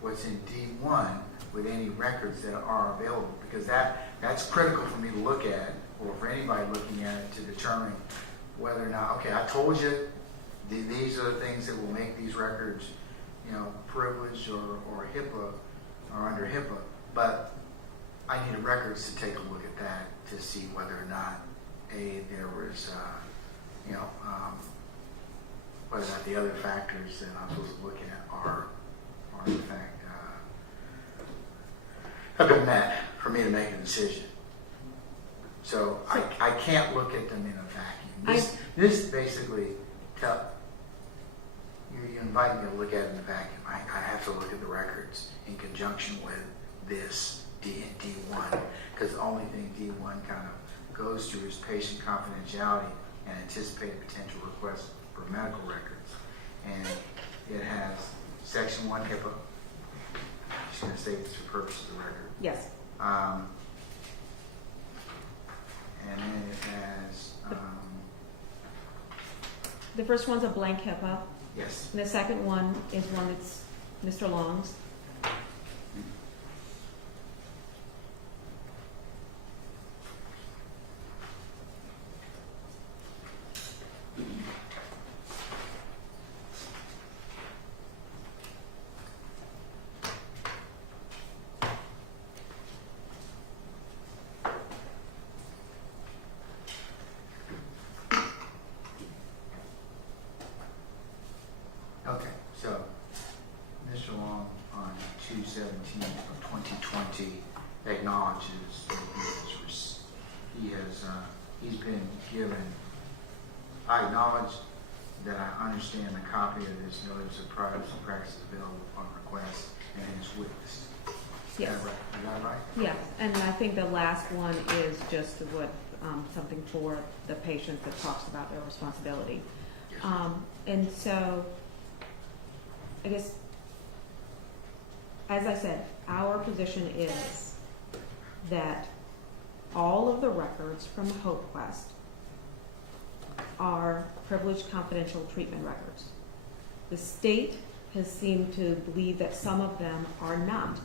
what's in D1 with any records that are available, because that's critical for me to look at, or for anybody looking at it, to determine whether or not, okay, I told you these are the things that will make these records, privileged or HIPAA or under HIPAA, but I need records to take a look at that to see whether or not there was whether or not the other factors that I'm supposed to look at are in fact have been met for me to make a decision. So I can't look at them in a vacuum. This basically you invite me to look at it in a vacuum. I have to look at the records in conjunction with this D1, because the only thing D1 kind of goes through is patient confidentiality and anticipated potential requests for medical records. And it has Section 1 HIPAA. I'm just going to say this for purposes of the record. Yes. And then it has... the first one's a blank HIPAA. Yes. And the second one is one that's Mr. Long's. Okay, so Mr. Long on 2/17 of 2020 acknowledges that he's been given. I acknowledge that I understand the copy of this notice of privacy practice available upon request and is witnessed. Yes. Is that right? Yeah, and I think the last one is just what something for the patient that talks about their responsibility. Yes. And so, I guess, as I said, our position is that all of the records from Hope Quest are privileged confidential treatment records. The state has seemed to believe that some of them are not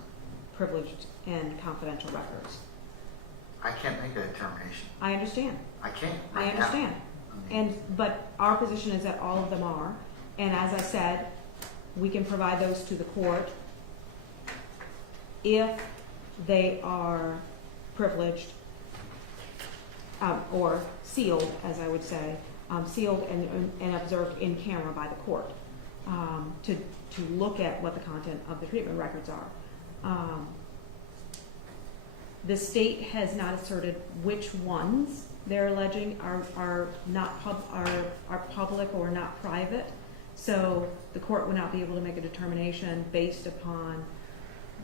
privileged and confidential records. I can't make that determination. I understand. I can't. I right now. understand. But our position is that all of them are. And as I said, we can provide those to the court if they are privileged or sealed, as I would say, sealed and observed in camera by the court to look at what the content of the treatment records are. The state has not asserted which ones they're alleging are not are public or not private. So the court would not be able to make a determination based upon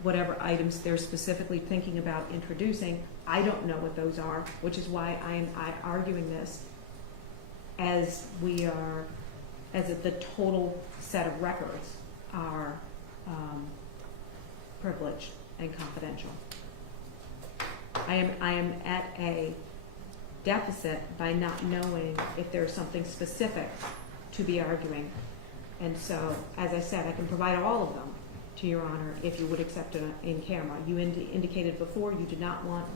whatever items they're specifically thinking about introducing. I don't know what those are, which is why I'm arguing this as the total set of records are privileged and confidential. I am at a deficit by not knowing if there's something specific to be arguing. And so, as I said, I can provide all of them to Your Honor if you would accept it in camera. You indicated before you did not want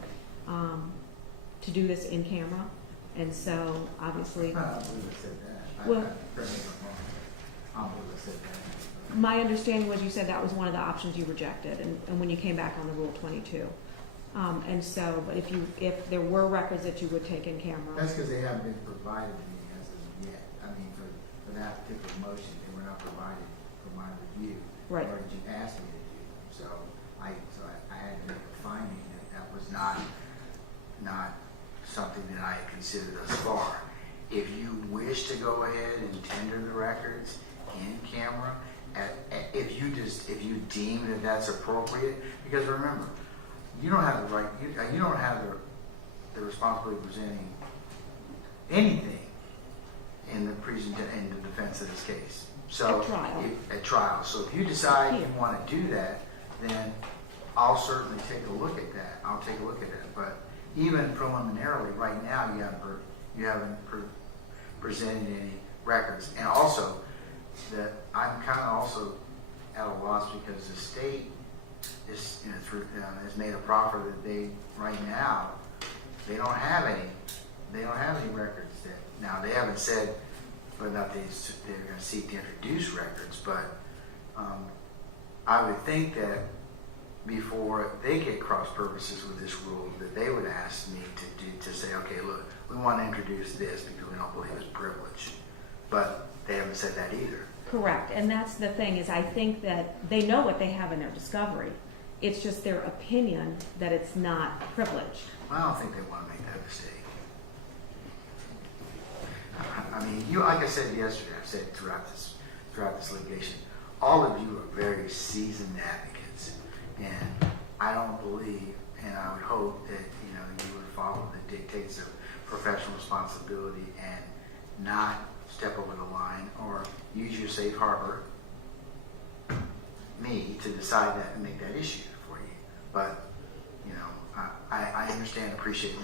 to do this in camera, and so obviously. I believe I said that. Well, I believe I said that. my understanding was you said that was one of the options you rejected, and when you came back on the Rule 22. And so, but if there were records that you would take in camera. That's because they haven't been provided to me as of yet. I mean, for that particular motion, they were not provided for my review. Right. Or did you ask me to do them? So I had to make a finding that was not something that I had considered thus far. If you wish to go ahead and tender the records in camera, if you deem that that's appropriate, because remember, you don't have the right, you don't have the responsibility of presenting anything in the defense of this case. So At trial. At trial. So if you decide you want to do that, then I'll certainly take a look at that. I'll take a look at it. But even preliminarily, right now, you haven't presented any records. And also, that I'm kind of also at a loss because the state is, has made a proffer that they, right now, they don't have any records that, now they haven't said whether or not they're going to seek to introduce records, but I would think that before they get cross purposes with this rule, that they would ask me to say, okay, look, we want to introduce this because we don't believe it's privileged. But they haven't said that either. Correct, and that's the thing, is I think that they know what they have in their discovery. It's just their opinion that it's not privileged. Well, I don't think they want to make that mistake. I mean, like I said yesterday, I've said throughout this litigation, all of you are very seasoned advocates, and I don't believe, and I would hope that you would follow the dictates of professional responsibility and not step over the line or use your safe harbor, me, to decide that and make that issue for you. But I understand, appreciate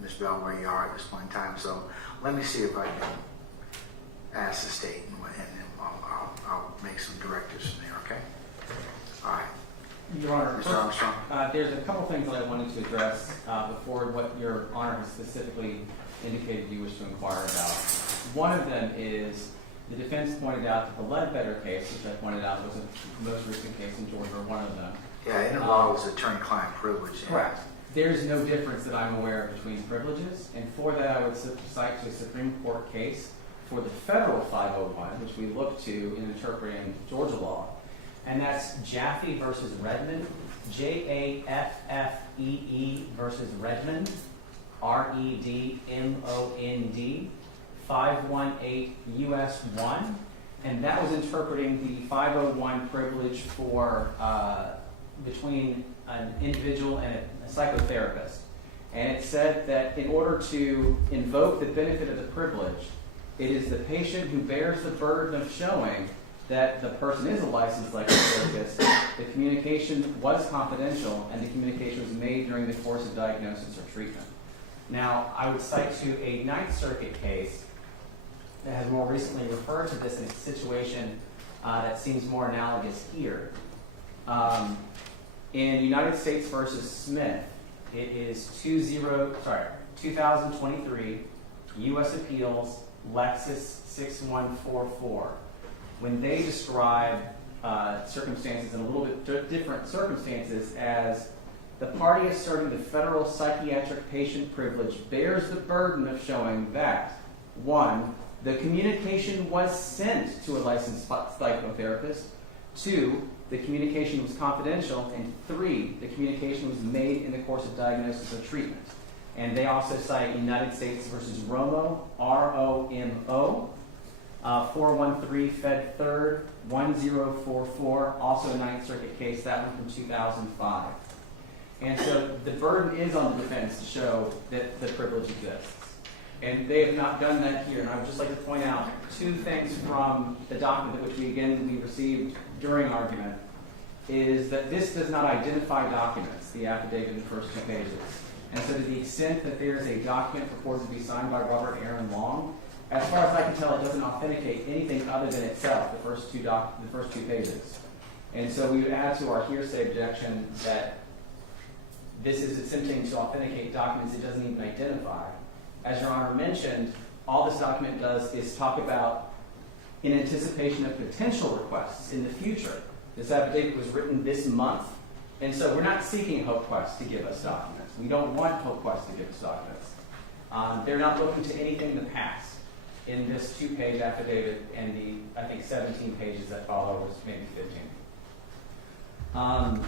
Ms. Bell where you are at this point in time. So let me see if I can ask the state, and then I'll make some directives from there. Okay. All right. Your Honor, Mr. Armstrong. There's a couple things that I wanted to address before what Your Honor has specifically indicated you wish to inquire about. One of them is the defense pointed out that the Ledbetter case, which I pointed out was the most recent case in Georgia, or one of them. Yeah, it involves attorney-client privilege. Correct. There's no difference that I'm aware of between privileges, and for that I would cite to a Supreme Court case for the federal 501, which we look to in interpreting Georgia law, and that's Jaffe versus Redmond, Jaffee versus Redmond, Redmond, 518 US 1, and that was interpreting the 501 privilege for between an individual and a psychotherapist. And it said that in order to invoke the benefit of the privilege, it is the patient who bears the burden of showing that the person is a licensed psychotherapist, the communication was confidential, and the communication was made during the course of diagnosis or treatment. Now, I would cite to a Ninth Circuit case that has more recently referred to this in a situation that seems more analogous here. In United States versus Smith, it is 2023, U.S. Appeals, Lexus 6144. When they describe circumstances in a little bit different circumstances as the party asserting the federal psychiatric patient privilege bears the burden of showing that, 1, the communication was sent to a licensed psychotherapist, 2, the communication was confidential, and 3, the communication was made in the course of diagnosis or treatment. And they also cite United States versus Romo, R-O-M-O, 413 Fed 3rd, 1044, also a Ninth Circuit case, that one from 2005. And so the burden is on the defense to show that the privilege exists. And they have not done that here. And I would just like to point out 2 things from the document, which we received during argument, is that this does not identify documents, the affidavit in the first 2 pages. And so to the extent that there is a document purported to be signed by Robert Aaron Long, as far as I can tell, it doesn't authenticate anything other than itself, the first two pages. And so we would add to our hearsay objection that this is attempting to authenticate documents it doesn't even identify. As Your Honor mentioned, all this document does is talk about in anticipation of potential requests in the future. This affidavit was written this month, and so we're not seeking HopeQuest to give us documents. We don't want HopeQuest to give us documents. They're not looking to anything in the past in this 2-page affidavit and the, I think, 17 pages that follow, was maybe 15.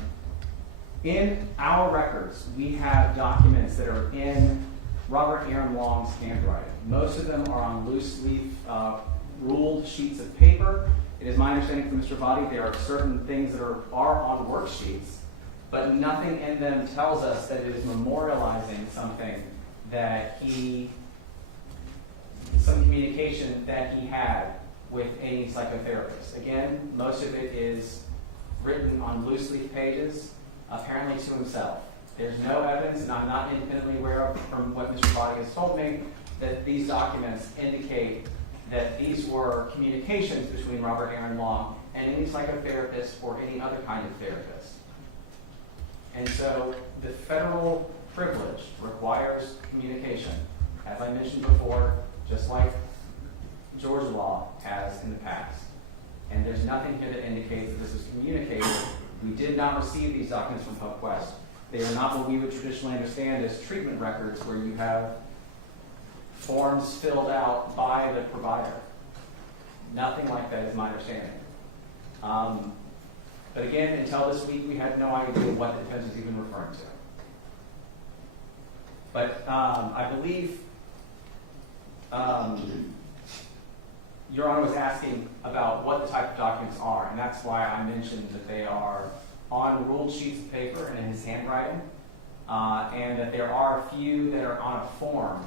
In our records, we have documents that are in Robert Aaron Long's handwriting. Most of them are on loose leaf ruled sheets of paper. It is my understanding from Mr. Vadi there are certain things that are on worksheets, but nothing in them tells us that it is memorializing something that some communication that he had with any psychotherapist. Again, most of it is written on loose leaf pages, apparently to himself. There's no evidence, and I'm not independently aware of from what Mr. Vadi has told me, that these documents indicate that these were communications between Robert Aaron Long and any psychotherapist or any other kind of therapist. And so the federal privilege requires communication, as I mentioned before, just like Georgia law has in the past. And there's nothing here that indicates that this was communicated. We did not receive these documents from HealthQuest. They are not what we would traditionally understand as treatment records, where you have forms filled out by the provider. Nothing like that is my understanding. But again, until this week, we had no idea what the defense was even referring to. But I believe Your Honor was asking about what the type of documents are, and that's why I mentioned that they are on ruled sheets of paper and in his handwriting, and that there are a few that are on a form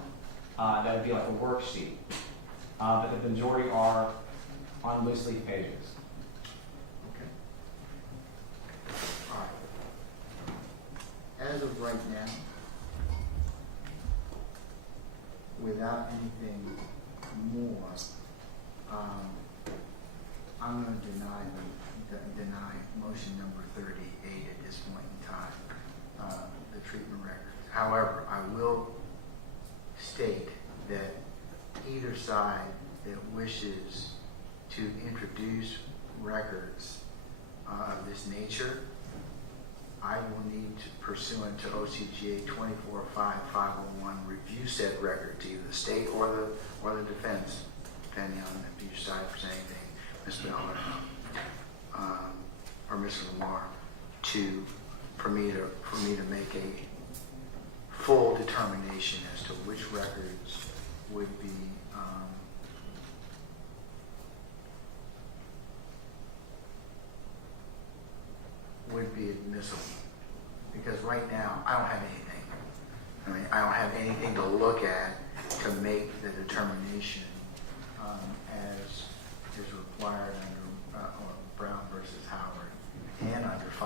that would be like a worksheet, but the majority are on loose leaf pages. Okay. All right. As of right now, without anything more, I'm going to deny motion number 38 at this point in time, the treatment records. However, I will state that either side that wishes to introduce records of this nature, I will need to, pursuant to OCGA 245501, review said record to either the state or the defense, depending on if each side for anything, Ms. Bell or Mr. Lamar, for me to make a full determination as to which records would be admissible. Because right now, I don't have anything. I mean, I don't have anything to look at to make the determination as is required under Brown versus Howard and under 50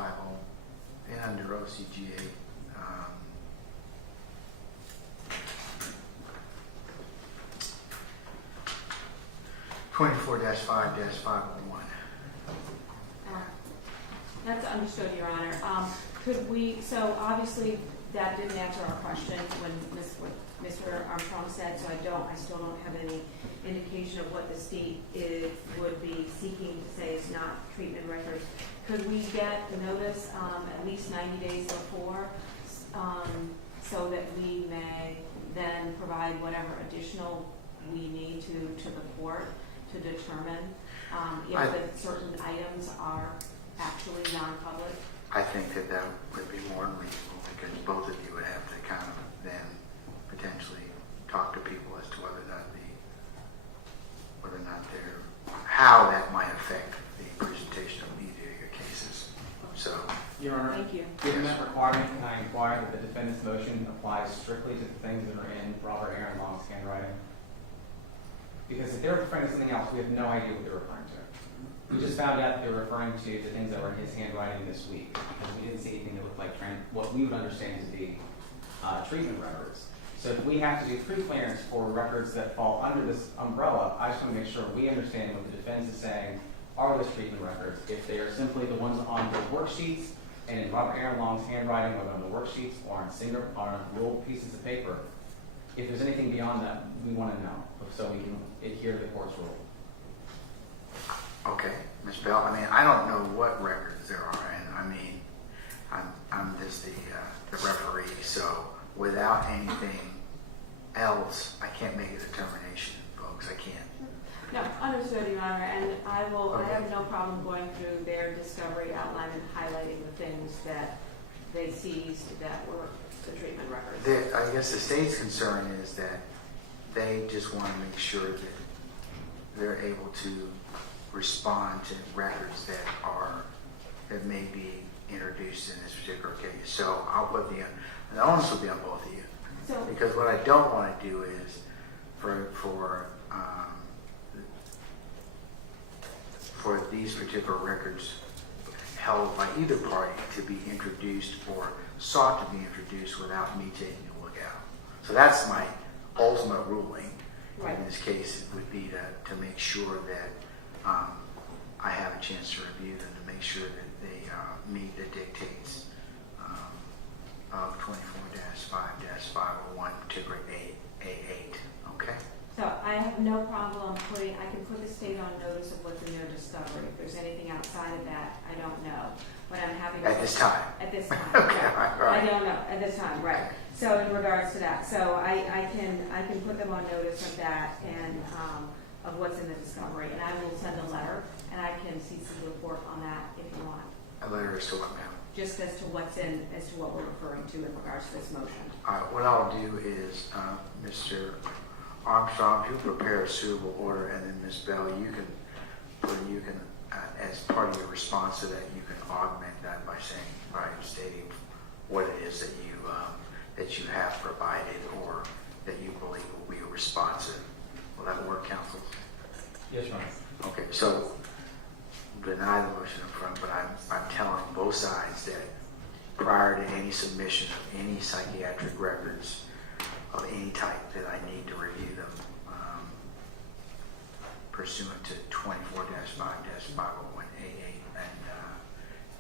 and under OCGA 24-5-501. That's understood, Your Honor. Could we, so obviously that didn't answer our question when Mr. Armstrong said, so I still don't have any indication of what the state would be seeking to say is not treatment records. Could we get the notice at least 90 days before so that we may then provide whatever additional we need to the court to determine if certain items are actually non-public? I think that would be more than reasonable, because both of you would have to kind of then potentially talk to people as to whether or not how that might affect the presentation of either of your cases. So, Your Honor, thank you. Given that requirement, can I inquire that the defendant's motion applies strictly to the things that are in Robert Aaron Long's handwriting? Because if they're referring to something else, we have no idea what they're referring to. We just found out that they were referring to the things that were in his handwriting this week, because we didn't see anything that looked like what we would understand to be treatment records. So if we have to do pre-clearance for records that fall under this umbrella, I just want to make sure we understand what the defense is saying are those treatment records. If they are simply the ones on the worksheets and in Robert Aaron Long's handwriting, whether on the worksheets or on ruled pieces of paper, if there's anything beyond that, we want to know so we can adhere to the court's rule. okay, Ms. Bell, I mean, I don't know what records there are, and I mean, I'm just the referee, so without anything else, I can't make a determination, folks, I can't. No, understood, Your Honor, and I Okay. have no problem going through their discovery outline and highlighting the things that they seized that were the treatment records. I guess the state's concern is that they just want to make sure that they're able to respond to records that may be introduced in this particular case. So I'll put the onus will be on both of you. So, Because what I don't want to do is for these particular records held by either party to be introduced or sought to be introduced without me taking a look at them. So that's my ultimate ruling Right. in this case, would be to make sure that I have a chance to review them to make sure that they meet the dictates of 24-5-501, particularly A8. Okay? So I have no problem I can put the state on notice of what's in their discovery. If there's anything outside of that, I don't know. But I'm happy to. At this time. At this time. Okay, right. right. I don't know, at this time, right. So in regards to that, so I can put them on notice of that and, of what's in the discovery. And I will send a letter and I can CC the report on that if you want. A letter as to what, ma'am? Just as to what we're referring to in regards to this motion. What I'll do is, Mr. Armstrong, you prepare a suitable order, and then Ms. Bell, you can, as part of your response to that, you can augment that by stating what it is that you have provided or that you believe will be responsive. Will that work, counsel? Yes, Your Honor. Okay, so deny the motion up front, but I'm telling both sides that prior to any submission of any psychiatric records of any type, that I need to review them pursuant to 24-5-501A8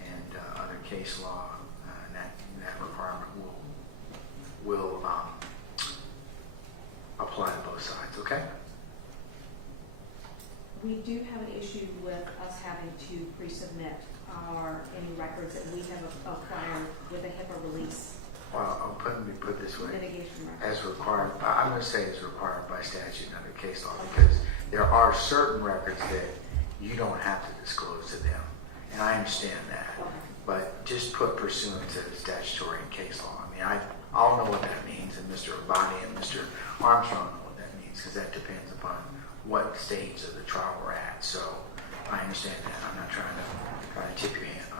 and other case law, and that requirement will apply to both sides. Okay. We do have an issue with us having to pre-submit any records that we have acquired with a HIPAA release Well, let me put it this way. litigation record. As required, I'm going to say it's required by statute and under case law, because there are certain records that you don't have to disclose to them, and I understand that. But just put pursuant to the statutory and case law. I mean, I'll know what that means, and Mr. Abadi and Mr. Armstrong know what that means, because that depends upon what stage of the trial we're at. So I understand that. I'm not trying to tip your hand.